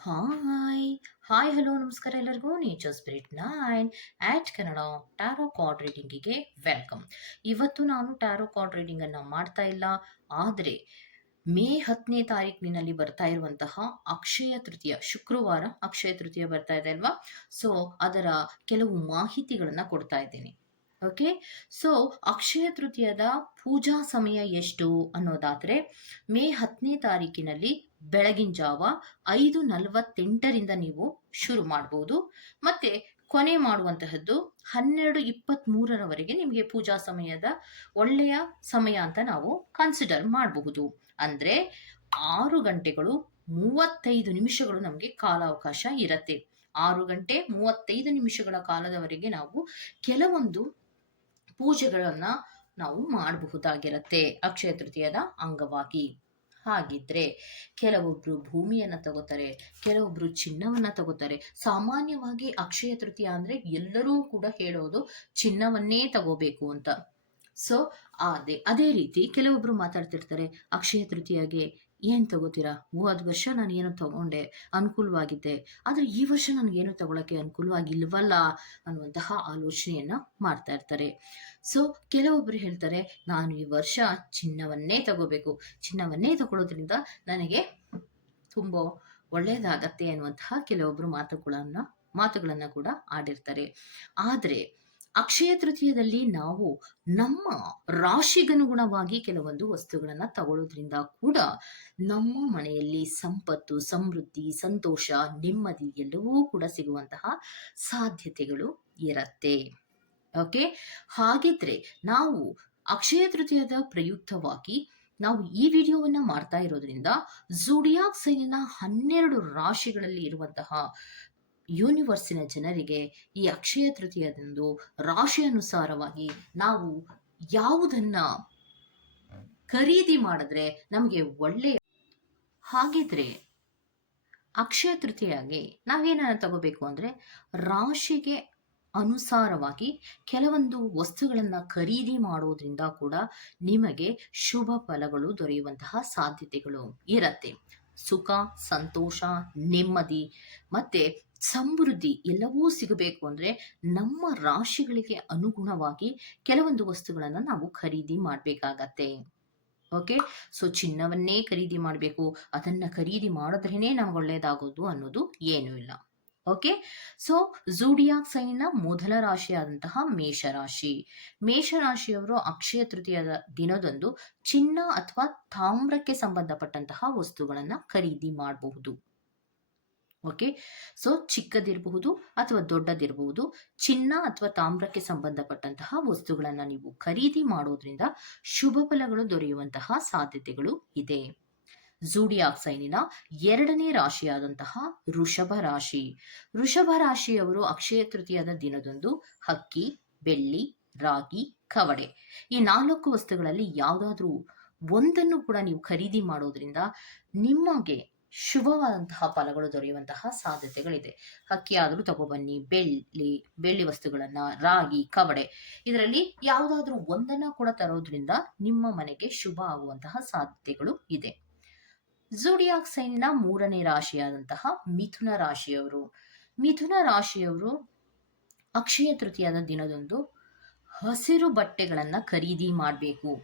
Hi hi hello ನಮಸ್ಕಾರ ಎಲ್ಲರಿಗೂ. Nature spirit nine eight Kannada tarot card ರೀಡಿಂಗಿಗೆ welcome ಇವತ್ತು ನಾನು ಟ್ಯಾರೋ ಕಾರ್ಡ್ ರೀಡಿಂಗ್ ಅನ್ನ ಮಾಡ್ತಾ ಇಲ್ಲ. ಆದರೆ ಮೇ ಹತ್ತನೇ ತಾರೀಕಿನಲ್ಲಿ ಬರ್ತಾ ಇರುವಂತಹ ಅಕ್ಷಯ ತೃತೀಯ, ಶುಕ್ರವಾರ ಅಕ್ಷಯ ತೃತೀಯ ಬರ್ತಾ ಇದೆ ಅಲ್ವಾ? ಸೊ ಅದರ ಕೆಲವು ಮಾಹಿತಿಗಳನ್ನ ಕೊಡ್ತಾ ಇದ್ದೇನೆ. ಓಕೆ ಸೊ ಅಕ್ಷಯ ತೃತೀಯದ ಪೂಜಾ ಸಮಯ ಎಷ್ಟು ಅನ್ನೋದಾದ್ರೆ ಮೇ ಹತ್ತನೇ ತಾರೀಕಿನಲ್ಲಿ ಬೆಳಗಿನ ಜಾವ ಐದು ನಲವತ್ತೆಂಟರಿಂದ ನೀವು ಶುರು ಮಾಡ್ಬೋದು. ಮತ್ತೆ ಕೊನೆ ಮಾಡುವಂತಹದ್ದು ಹನ್ನೆರಡು ಇಪ್ಪತ್ತ್ ಮೂರರವರೆಗೆ ನಿಮಗೆ ಪೂಜಾ ಸಮಯದ ಒಳ್ಳೆಯ ಸಮಯ ಅಂತ ನಾವು ಕನ್ಸಿಡರ್ ಮಾಡಬಹುದು. ಅಂದ್ರೆ ಆರು ಗಂಟೆಗಳು ಮೂವತ್ತೈದು ನಿಮಿಷಗಳು ನಮಗೆ ಕಾಲಾವಕಾಶ ಇರತ್ತೆ. ಆರು ಗಂಟೆ ಮೂವತ್ತೈದು ನಿಮಿಷಗಳ ಕಾಲದವರೆಗೆ ನಾವು ಕೆಲವೊಂದು ಪೂಜೆಗಳನ್ನ ನಾವು ಮಾಡಬಹುದಾಗಿರತ್ತೆ ಅಕ್ಷಯ ತೃತೀಯದ ಅಂಗವಾಗಿ. ಹಾಗಿದ್ರೆ ಕೆಲವೊಬ್ರು ಭೂಮಿಯನ್ನ ತಗೋತಾರೆ, ಕೆಲವೊಬ್ರು ಚಿನ್ನವನ್ನ ತಗೋತಾರೆ. ಸಾಮಾನ್ಯವಾಗಿ ಅಕ್ಷಯ ತೃತೀಯ ಅಂದ್ರೆ ಎಲ್ಲರೂ ಕೂಡ ಹೇಳೋದು ಚಿನ್ನವನ್ನೇ ತಗೋಬೇಕು ಅಂತ. ಸೊ ಅದೇ ಅದೇ ರೀತಿ ಕೆಲವೊಬ್ರು ಮಾತಾಡ್ತಿರ್ತಾರೆ, ಅಕ್ಷಯ ತೃತೀಯಗೆ ಏನ್ ತಗೋತೀರಾ? ಹೋದ ವರ್ಷ ನಾನು ಏನು ತಗೊಂಡೆ, ಅನುಕೂಲವಾಗಿದ್ದೆ. ಆದ್ರೆ ಈ ವರ್ಷ ನನಗೇನು ತಗೊಳಕ್ಕೆ ಅನುಕೂಲವಾಗಿಲ್ವಲ್ಲ ಅನ್ನುವಂತಹ ಆಲೋಚನೆಯನ್ನ ಮಾಡ್ತಾ ಇರ್ತಾರೆ. ಸೊ ಕೆಲವೊಬ್ರು ಹೇಳ್ತಾರೆ, ನಾನು ಈ ವರ್ಷ ಚಿನ್ನವನ್ನೇ ತಗೋಬೇಕು. ಚಿನ್ನವನ್ನೇ ತಗೊಳ್ಳೋದ್ರಿಂದ ನನಗೆ ತುಂಬ ಒಳ್ಳೆಯದಾಗತ್ತೆ ಅನ್ನುವಂತಹ ಕೆಲವೊಬ್ರು ಮಾತುಗಳನ್ನ ಮಾತುಗಳನ್ನ ಕೂಡ ಆಡಿರ್ತಾರೆ. ಆದ್ರೆ ಅಕ್ಷಯ ತೃತೀಯದಲ್ಲಿ ನಾವು ನಮ್ಮ ರಾಶಿಗನುಗುಣವಾಗಿ ಕೆಲವೊಂದು ವಸ್ತುಗಳನ್ನ ತಗೊಳ್ಳೋದ್ರಿಂದ ಕೂಡ ನಮ್ಮ ಮನೆಯಲ್ಲಿ ಸಂಪತ್ತು, ಸಮೃದ್ಧಿ, ಸಂತೋಷ, ನೆಮ್ಮದಿ ಎಲ್ಲವೂ ಕೂಡ ಸಿಗುವಂತಹ ಸಾಧ್ಯತೆಗಳು ಇರತ್ತೆ. ಓಕೆ ಹಾಗಿದ್ರೆ ನಾವು ಅಕ್ಷಯ ತೃತೀಯದ ಪ್ರಯುಕ್ತವಾಗಿ ನಾವು ಈ ವಿಡಿಯೋವನ್ನ ಮಾಡ್ತಾ ಇರೋದ್ರಿಂದ ಜೂಡಿಯಾಕ್ ಸೈನಿನ ಹನ್ನೆರಡು ರಾಶಿಗಳಲ್ಲಿ ಇರುವಂತಹ ಯೂನಿವರ್ಸಿನ ಜನರಿಗೆ ಈ ಅಕ್ಷಯ ತೃತೀಯದಂದು ರಾಶಿ ಅನುಸಾರವಾಗಿ ನಾವು ಯಾವುದನ್ನ ಖರೀದಿ ಮಾಡಿದ್ರೆ ನಮಗೆ ಒಳ್ಳೆಯ ಹಾಗಿದ್ರೆ ಅಕ್ಷಯ ತೃತೀಯಾಗಿ ನಾವೇನನ್ನ ತಗೋಬೇಕು ಅಂದ್ರೆ ರಾಶಿಗೆ ಅನುಸಾರವಾಗಿ ಕೆಲವೊಂದು ವಸ್ತುಗಳನ್ನ ಖರೀದಿ ಮಾಡೋದ್ರಿಂದ ಕೂಡ ನಿಮಗೆ ಶುಭ ಫಲಗಳು ದೊರೆಯುವಂತಹ ಸಾಧ್ಯತೆಗಳು ಇರತ್ತೆ. ಸುಖ, ಸಂತೋಷ, ನೆಮ್ಮದಿ ಮತ್ತೆ ಸಮೃದ್ಧಿ ಎಲ್ಲವೂ ಸಿಗಬೇಕು ಅಂದ್ರೆ ನಮ್ಮ ರಾಶಿಗಳಿಗೆ ಅನುಗುಣವಾಗಿ ಕೆಲವೊಂದು ವಸ್ತುಗಳನ್ನ ನಾವು ಖರೀದಿ ಮಾಡಬೇಕಾಗತ್ತೆ. ಓಕೆ ಸೊ ಚಿನ್ನವನ್ನೇ ಖರೀದಿ ಮಾಡಬೇಕು. ಅದನ್ನ ಖರೀದಿ ಮಾಡಿದ್ರೇನೆ ನಮ್ಗೆ ಒಳ್ಳೇದಾಗೋದು ಅನ್ನೋದು ಏನೂ ಇಲ್ಲ. ಓಕೆ ಸೊ ಜೂಡಿಯಾಕ್ ಸೈನ್ನ ಮೊದಲ ರಾಶಿಯಾದಂತಹ ಮೇಷರಾಶಿ. ಮೇಷರಾಶಿಯವರು ಅಕ್ಷಯ ತೃತೀಯದ ದಿನದಂದು ಚಿನ್ನ ಅಥವಾ ತಾಮ್ರಕ್ಕೆ ಸಂಬಂಧಪಟ್ಟಂತಹ ವಸ್ತುಗಳನ್ನ ಖರೀದಿ ಮಾಡಬಹುದು. ಓಕೆ ಸೊ ಚಿಕ್ಕದಿರಬಹುದು ಅಥವಾ ದೊಡ್ಡದಿರಬಹುದು, ಚಿನ್ನ ಅಥವಾ ತಾಮ್ರಕ್ಕೆ ಸಂಬಂಧಪಟ್ಟಂತಹ ವಸ್ತುಗಳನ್ನ ನೀವು ಖರೀದಿ ಮಾಡೋದ್ರಿಂದ ಶುಭ ಫಲಗಳು ದೊರೆಯುವಂತಹ ಸಾಧ್ಯತೆಗಳು ಇದೆ. ಜೂಡಿಯಾಕ್ ಸೈನಿನ ಎರಡನೇ ರಾಶಿಯಾದಂತಹ ವೃಷಭ ರಾಶಿ. ಋಷಭ ರಾಶಿಯವರು ಅಕ್ಷಯ ತೃತೀಯದ ದಿನದಂದು ಹಕ್ಕಿ, ಬೆಳ್ಳಿ, ರಾಗಿ, ಕವಡೆ. ಈ ನಾಲ್ಕು ವಸ್ತುಗಳಲ್ಲಿ ಯಾವುದಾದ್ರೂ ಒಂದನ್ನು ಕೂಡ ನೀವು ಖರೀದಿ ಮಾಡೋದ್ರಿಂದ ನಿಮಗೆ ಶುಭವಾದಂತಹ ಫಲಗಳು ದೊರೆಯುವಂತಹ ಸಾಧ್ಯತೆಗಳಿದೆ. ಅಕ್ಕಿಯಾದರೂ ತಗೊಬನ್ನಿ ಬೆಳ್ಳಿ ಬೆಳ್ಳಿ ವಸ್ತುಗಳನ್ನ, ರಾಗಿ, ಕವಡೆ, ಇದರಲ್ಲಿ ಯಾವುದಾದ್ರೂ ಒಂದನ್ನ ಕೂಡ ತರೋದ್ರಿಂದ ನಿಮ್ಮ ಮನೆಗೆ ಶುಭ ಆಗುವಂತಹ ಸಾಧ್ಯತೆಗಳು ಇದೆ. ಜೂಡಿಯಾಕ್ ಸೈನ್ನ ಮೂರನೇ ರಾಶಿಯಾದಂತಹ ಮಿಥುನ ರಾಶಿಯವರು. ಮಿಥುನ ರಾಶಿಯವರು ಅಕ್ಷಯ ತೃತೀಯದ ದಿನದಂದು ಹಸಿರು ಬಟ್ಟೆಗಳನ್ನ ಖರೀದಿ ಮಾಡಬೇಕು.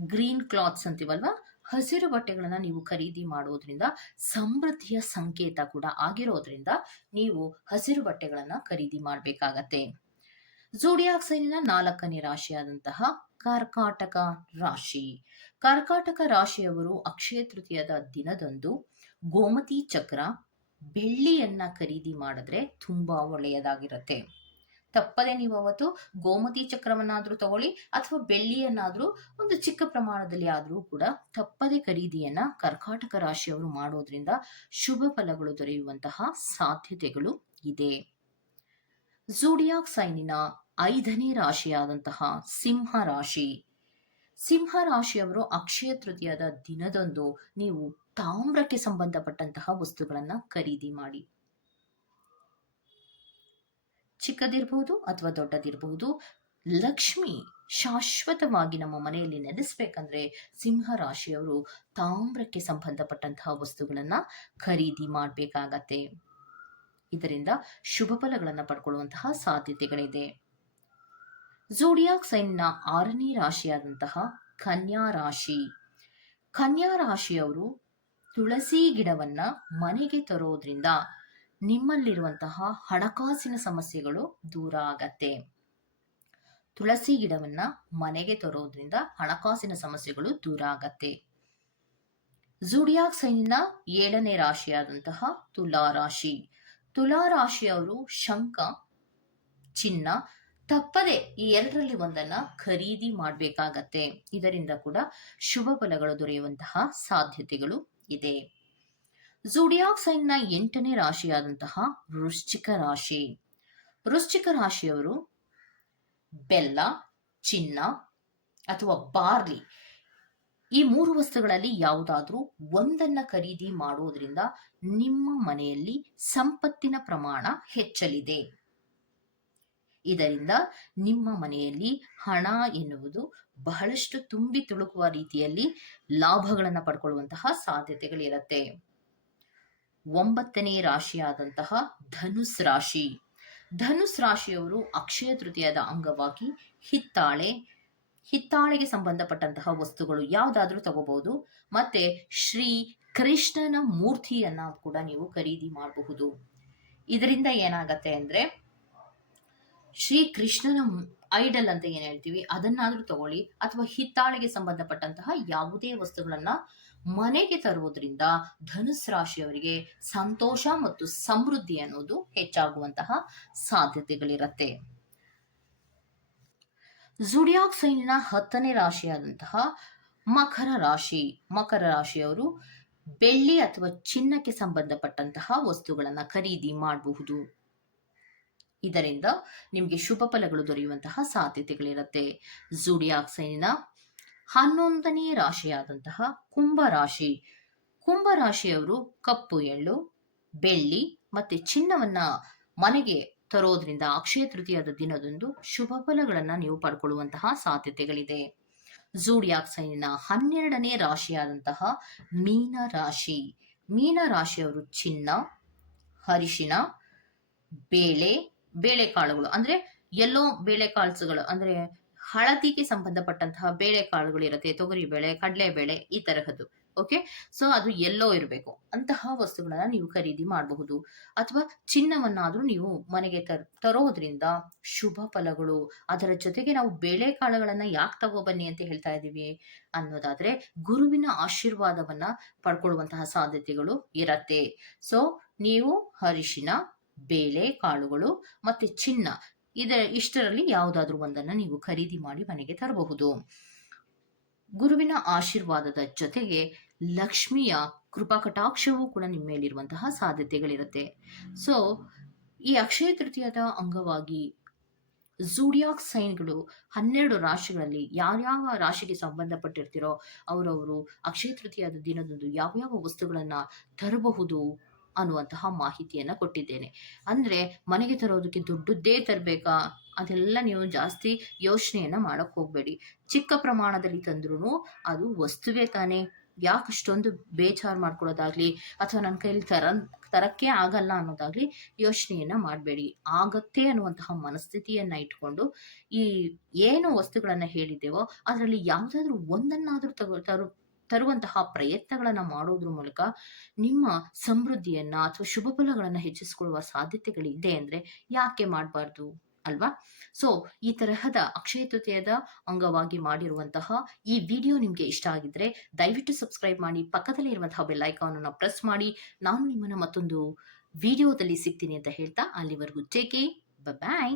ಗ್ರೀನ್ ಕ್ಲಾತ್ಸ್ ಅಂತೀವಲ್ವಾ? ಹಸಿರು ಬಟ್ಟೆಗಳನ್ನ ನೀವು ಖರೀದಿ ಮಾಡೋದ್ರಿಂದ ಸಮೃದ್ಧಿಯ ಸಂಕೇತ ಕೂಡ ಆಗಿರೋದ್ರಿಂದ ನೀವು ಹಸಿರು ಬಟ್ಟೆಗಳನ್ನ ಖರೀದಿ ಮಾಡಬೇಕಾಗತ್ತೆ. ಜೋಡಿಯಾಕ್ ಸೈನಿನ ನಾಲ್ಕನೇ ರಾಶಿಯಾದಂತಹ ಕರ್ಕಾಟಕ ರಾಶಿ. ಕರ್ಕಾಟಕ ರಾಶಿಯವರು ಅಕ್ಷಯ ತೃತೀಯದ ದಿನದಂದು ಗೋಮತಿ ಚಕ್ರ ಬೆಳ್ಳಿಯನ್ನ ಖರೀದಿ ಮಾಡಿದ್ರೆ ತುಂಬಾ ಒಳ್ಳೆಯದಾಗಿರುತ್ತೆ. ತಪ್ಪದೆ ನೀವು ಅವತ್ತು ಗೋಮತಿ ಚಕ್ರವನ್ನಾದ್ರೂ ತಗೊಳ್ಳಿ ಅಥವಾ ಬೆಳ್ಳಿಯನ್ನಾದ್ರೂ ಒಂದು ಚಿಕ್ಕ ಪ್ರಮಾಣದಲ್ಲಿ ಆದರೂ ಕೂಡ ತಪ್ಪದೆ ಖರೀದಿಯನ್ನ ಕರ್ಕಾಟಕ ರಾಶಿಯವರು ಮಾಡೋದ್ರಿಂದ ಶುಭ ಫಲಗಳು ದೊರೆಯುವಂತಹ ಸಾಧ್ಯತೆಗಳು ಇದೆ. ಜೂಡಿಯಾಕ್ ಸೈನಿನ ಐದನೇ ರಾಶಿಯಾದಂತಹ ಸಿಂಹ ರಾಶಿ. ಸಿಂಹ ರಾಶಿಯವರು ಅಕ್ಷಯ ತೃತೀಯದ ದಿನದಂದು ನೀವು ತಾಮ್ರಕ್ಕೆ ಸಂಬಂಧಪಟ್ಟಂತಹ ವಸ್ತುಗಳನ್ನ ಖರೀದಿ ಮಾಡಿ. ಚಿಕ್ಕದಿರಬಹುದು ಅಥವಾ ದೊಡ್ಡದಿರಬಹುದು ಲಕ್ಷ್ಮಿ ಶಾಶ್ವತವಾಗಿ ನಮ್ಮ ಮನೆಯಲ್ಲಿ ನೆಲೆಸ್ಬೇಕಂದ್ರೆ ಸಿಂಹ ರಾಶಿಯವರು ತಾಮ್ರಕ್ಕೆ ಸಂಬಂಧಪಟ್ಟಂತಹ ವಸ್ತುಗಳನ್ನ ಖರೀದಿ ಮಾಡಬೇಕಾಗತ್ತೆ. ಇದರಿಂದ ಶುಭ ಫಲಗಳನ್ನು ಪಡ್ಕೊಳ್ಳುವಂತಹ ಸಾಧ್ಯತೆಗಳಿದೆ. ಝೋಡಿಯಾಕ್ ಸೈನ್ನ ಆರನೇ ರಾಶಿಯಾದಂತಹ ಕನ್ಯಾ ರಾಶಿ. ಕನ್ಯಾ ರಾಶಿಯವರು ತುಳಸಿ ಗಿಡವನ್ನ ಮನೆಗೆ ತರೋದ್ರಿಂದ ನಿಮ್ಮಲ್ಲಿರುವಂತಹ ಹಣಕಾಸಿನ ಸಮಸ್ಯೆಗಳು ದೂರ ಆಗತ್ತೆ. ತುಳಸಿ ಗಿಡವನ್ನ ಮನೆಗೆ ತರೋದ್ರಿಂದ ಹಣಕಾಸಿನ ಸಮಸ್ಯೆಗಳು ದೂರ ಆಗತ್ತೆ. ಜುಡಿಯಾಕ್ ಸೈನ್ನ ಏಳನೇ ರಾಶಿಯಾದಂತಹ ತುಲಾ ರಾಶಿ. ತುಲಾ ರಾಶಿಯವರು ಶಂಕ, ಚಿನ್ನ, ತಪ್ಪದೆ ಈ ಎರಡರಲ್ಲಿ ಒಂದನ್ನ ಖರೀದಿ ಮಾಡಬೇಕಾಗತ್ತೆ. ಇದರಿಂದ ಕೂಡ ಶುಭ ಫಲಗಳು ದೊರೆಯುವಂತಹ ಸಾಧ್ಯತೆಗಳು ಇದೆ. ಝುಡಿಯಾಕ್ ಸೈನ್ನ ಎಂಟನೇ ರಾಶಿಯಾದಂತಹ ವೃಶ್ಚಿಕ ರಾಶಿ. ವೃಶ್ಚಿಕ ರಾಶಿಯವರು ಬೆಲ್ಲ, ಚಿನ್ನ ಅಥವಾ ಬಾರ್ಲಿ ಈ ಮೂರು ವಸ್ತುಗಳಲ್ಲಿ ಯಾವುದಾದ್ರೂ ಒಂದನ್ನ ಖರೀದಿ ಮಾಡೋದ್ರಿಂದ ನಿಮ್ಮ ಮನೆಯಲ್ಲಿ ಸಂಪತ್ತಿನ ಪ್ರಮಾಣ ಹೆಚ್ಚಲಿದೆ. ಇದರಿಂದ ನಿಮ್ಮ ಮನೆಯಲ್ಲಿ ಹಣ ಎನ್ನುವುದು ಬಹಳಷ್ಟು ತುಂಬಿ ತುಳುಕುವ ರೀತಿಯಲ್ಲಿ ಲಾಭಗಳನ್ನು ಪಡ್ಕೊಳ್ಳುವಂತಹ ಸಾಧ್ಯತೆಗಳಿರುತ್ತೆ. ಒಂಬತ್ತನೇ ರಾಶಿಯಾದಂತಹ ಧನುಸ್ ರಾಶಿ. ಧನುಸ್ ರಾಶಿಯವರು ಅಕ್ಷಯ ತೃತೀಯದ ಅಂಗವಾಗಿ ಹಿತ್ತಾಳೆ, ಹಿತ್ತಾಳೆಗೆ ಸಂಬಂಧಪಟ್ಟಂತಹ ವಸ್ತುಗಳು ಯಾವುದಾದ್ರೂ ತಗೋಬಹುದು. ಮತ್ತೆ ಶ್ರೀ ಕೃಷ್ಣನ ಮೂರ್ತಿಯನ್ನ ಕೂಡ ನೀವು ಖರೀದಿ ಮಾಡಬಹುದು. ಇದರಿಂದ ಏನಾಗತ್ತೆ ಅಂದ್ರೆ ಶ್ರೀ ಕೃಷ್ಣನ ಐಡಲ್ ಅಂತ ಏನ್ ಹೇಳ್ತೀವಿ, ಅದನ್ನಾದ್ರೂ ತಗೊಳ್ಳಿ. ಅಥವಾ ಹಿತ್ತಾಳೆಗೆ ಸಂಬಂಧಪಟ್ಟಂತಹ ಯಾವುದೇ ವಸ್ತುಗಳನ್ನ ಮನೆಗೆ ತರುವುದರಿಂದ ಧನುಸ್ ರಾಶಿಯವರಿಗೆ ಸಂತೋಷ ಮತ್ತು ಸಮೃದ್ಧಿ ಅನ್ನೋದು ಹೆಚ್ಚಾಗುವಂತಹ ಸಾಧ್ಯತೆಗಳಿರತ್ತೆ. ಜುಡಿಯಾಕ್ ಸೈನಿನ ಹತ್ತನೇ ರಾಶಿಯಾದಂತಹ ಮಕರ ರಾಶಿ, ಮಕರ ರಾಶಿಯವರು ಬೆಳ್ಳಿ ಅಥವಾ ಚಿನ್ನಕ್ಕೆ ಸಂಬಂಧಪಟ್ಟಂತಹ ವಸ್ತುಗಳನ್ನ ಖರೀದಿ ಮಾಡಬಹುದು. ಇದರಿಂದ ನಿಮಗೆ ಶುಭ ಫಲಗಳು ದೊರೆಯುವಂತಹ ಸಾಧ್ಯತೆಗಳಿರುತ್ತೆ. ಜುಡಿಯಾಕ್ ಸೈನಿನ ಹನ್ನೊಂದನೇ ರಾಶಿಯಾದಂತಹ ಕುಂಭ ರಾಶಿ. ಕುಂಭ ರಾಶಿಯವರು ಕಪ್ಪು, ಎಳ್ಳು, ಬೆಳ್ಳಿ ಮತ್ತೆ ಚಿನ್ನವನ್ನ ಮನೆಗೆ ತರೋದ್ರಿಂದ ಅಕ್ಷಯ ತೃತೀಯದ ದಿನದಂದು ಶುಭ ಫಲಗಳನ್ನ ನೀವು ಪಡ್ಕೊಳ್ಳುವಂತಹ ಸಾಧ್ಯತೆಗಳಿದೆ. ಜೂಡಿಯಾಕ್ ಸೈನಿನ ಹನ್ನೆರಡನೇ ರಾಶಿಯಾದಂತಹ ಮೀನ ರಾಶಿ. ಮೀನ ರಾಶಿಯವರು ಚಿನ್ನ ಹರಿಶಿನ ಬೇಳೆ, ಬೇಳೆಕಾಳುಗಳು ಅಂದ್ರೆ ಎಲ್ಲೋ ಬೇಳೆಕಾಳುಗಳು ಅಂದ್ರೆ ಹಳದಿಗೆ ಸಂಬಂಧಪಟ್ಟಂತಹ ಬೇಳೆಕಾಳುಗಳು ಇರುತ್ತೆ, ತೊಗರಿ ಬೇಳೆ, ಕಡಲೆ ಬೇಳೆ ಈ ತರಹದ್ದು ಓಕೆ ಸೊ ಅದು ಎಲ್ಲೋ ಇರಬೇಕು. ಅಂತಹ ವಸ್ತುಗಳನ್ನ ನೀವು ಖರೀದಿ ಮಾಡಬಹುದು. ಅಥವಾ ಚಿನ್ನವನ್ನಾದ್ರೂ ನೀವು ಮನೆಗೆ ತರ್, ತರೋದ್ರಿಂದ ಶುಭ ಫಲಗಳು, ಅದರ ಜೊತೆಗೆ ನಾವು ಬೇಳೆಕಾಳುಗಳನ್ನ ಯಾಕೆ ತಗೋಬನ್ನಿ ಅಂತ ಹೇಳ್ತಾ ಇದ್ದೀವಿ ಅನ್ನೋದಾದ್ರೆ ಗುರುವಿನ ಆಶೀರ್ವಾದವನ್ನ ಪಡ್ಕೊಳ್ಳುವಂತಹ ಸಾಧ್ಯತೆಗಳು ಇರತ್ತೆ. ಸೊ ನೀವು ಹರಿಶಿನ ಬೇಳೆ ಕಾಳುಗಳು ಮತ್ತೆ ಚಿನ್ನ ಇದರ ಇಷ್ಟರಲ್ಲಿ ಯಾವುದಾದ್ರೂ ಒಂದನ್ನ ನೀವು ಖರೀದಿ ಮಾಡಿ ಮನೆಗೆ ತರಬಹುದು. ಗುರುವಿನ ಆಶೀರ್ವಾದದ ಜೊತೆಗೆ ಲಕ್ಷ್ಮಿಯ ಕೃಪಾ ಕಟಾಕ್ಷವೂ ಕೂಡ ನಿಮ್ಮ ಮೇಲಿರುವಂತಹ ಸಾಧ್ಯತೆಗಳಿರುತ್ತೆ. ಸೊ ಈ ಅಕ್ಷಯ ತೃತೀಯದ ಅಂಗವಾಗಿ ಝೂಡಿಯಾಕ್ ಸೈನ್ಗಳು ಹನ್ನೆರಡು ರಾಶಿಗಳಲ್ಲಿ ಯಾವ್ಯಾವ ರಾಶಿಗೆ ಸಂಬಂಧಪಟ್ಟಿರ್ತಿರೋ ಅವರವರು ಅಕ್ಷಯ ತೃತೀಯದ ದಿನದಂದು ಯಾವ್ಯಾವ ವಸ್ತುಗಳನ್ನ ತರಬಹುದು? ಅನ್ನುವಂತಹ ಮಾಹಿತಿಯನ್ನು ಕೊಟ್ಟಿದ್ದೇನೆ. ಅಂದ್ರೆ ಮನೆಗೆ ತರೋದಕ್ಕೆ ದುಡ್ಡದ್ದೇ ತರಬೇಕಾ? ಅದೆಲ್ಲ ನೀವು ಜಾಸ್ತಿ ಯೋಚನೆಯನ್ನ ಮಾಡಕ್ ಹೋಗಬೇಡಿ. ಚಿಕ್ಕ ಪ್ರಮಾಣದಲ್ಲಿ ತಂದ್ರೂ ಅದು ವಸ್ತುವೇ ತಾನೇ. ಯಾಕಷ್ಟೊಂದು ಬೇಜಾರು ಮಾಡ್ಕೊಳ್ಳೋದಾಗ್ಲಿ ಅಥವಾ ನನ್ನ ಕೈಯಲ್ಲಿ ತರ, ತರಕ್ಕೆ ಆಗಲ್ಲ ಅನ್ನೋದಾಗ್ಲಿ ಯೋಚನೆಯನ್ನ ಮಾಡಬೇಡಿ. ಆಗತ್ತೆ ಅನ್ನುವಂತಹ ಮನಸ್ಥಿತಿಯನ್ನ ಇಟ್ಕೊಂಡು ಈ ಏನು ವಸ್ತುಗಳನ್ನ ಹೇಳಿದ್ದೇವೋ ಅದರಲ್ಲಿ ಯಾವುದಾದ್ರೂ ಒಂದನ್ನಾದ್ರೂ ತಗೋ, ತರು ತರುವಂತಹ ಪ್ರಯತ್ನಗಳನ್ನ ಮಾಡೋದ್ರ ಮೂಲಕ ನಿಮ್ಮ ಸಮೃದ್ಧಿಯನ್ನ ಅಥವಾ ಶುಭ ಫಲಗಳನ್ನ ಹೆಚ್ಚಿಸಿಕೊಳ್ಳುವ ಸಾಧ್ಯತೆಗಳಿದೆ ಅಂದ್ರೆ ಯಾಕೆ ಮಾಡಬಾರ್ದು ಅಲ್ವಾ? ಸೊ ಈ ತರಹದ ಅಕ್ಷಯ ತೃತೀಯದ ಅಂಗವಾಗಿ ಮಾಡಿರುವಂತಹ ಈ ವಿಡಿಯೋ ನಿಮಗೆ ಇಷ್ಟ ಆಗಿದ್ರೆ ದಯವಿಟ್ಟು ಸಬ್ಸ್ಕ್ರೈಬ್ ಮಾಡಿ, ಪಕ್ಕದಲ್ಲಿ ಇರುವಂತಹ ಬೆಲ್ ಐಕಾನ್ ಪ್ರೆಸ್ ಮಾಡಿ. ನಾನು ನಿಮ್ಮನ್ನ ಮತ್ತೊಂದು ವಿಡಿಯೋದಲ್ಲಿ ಸಿಗ್ತೀನಿ ಅಂತ ಹೇಳ್ತಾ ಅಲ್ಲಿವರೆಗೂ ಟೇಕ್ ಬಾಯ್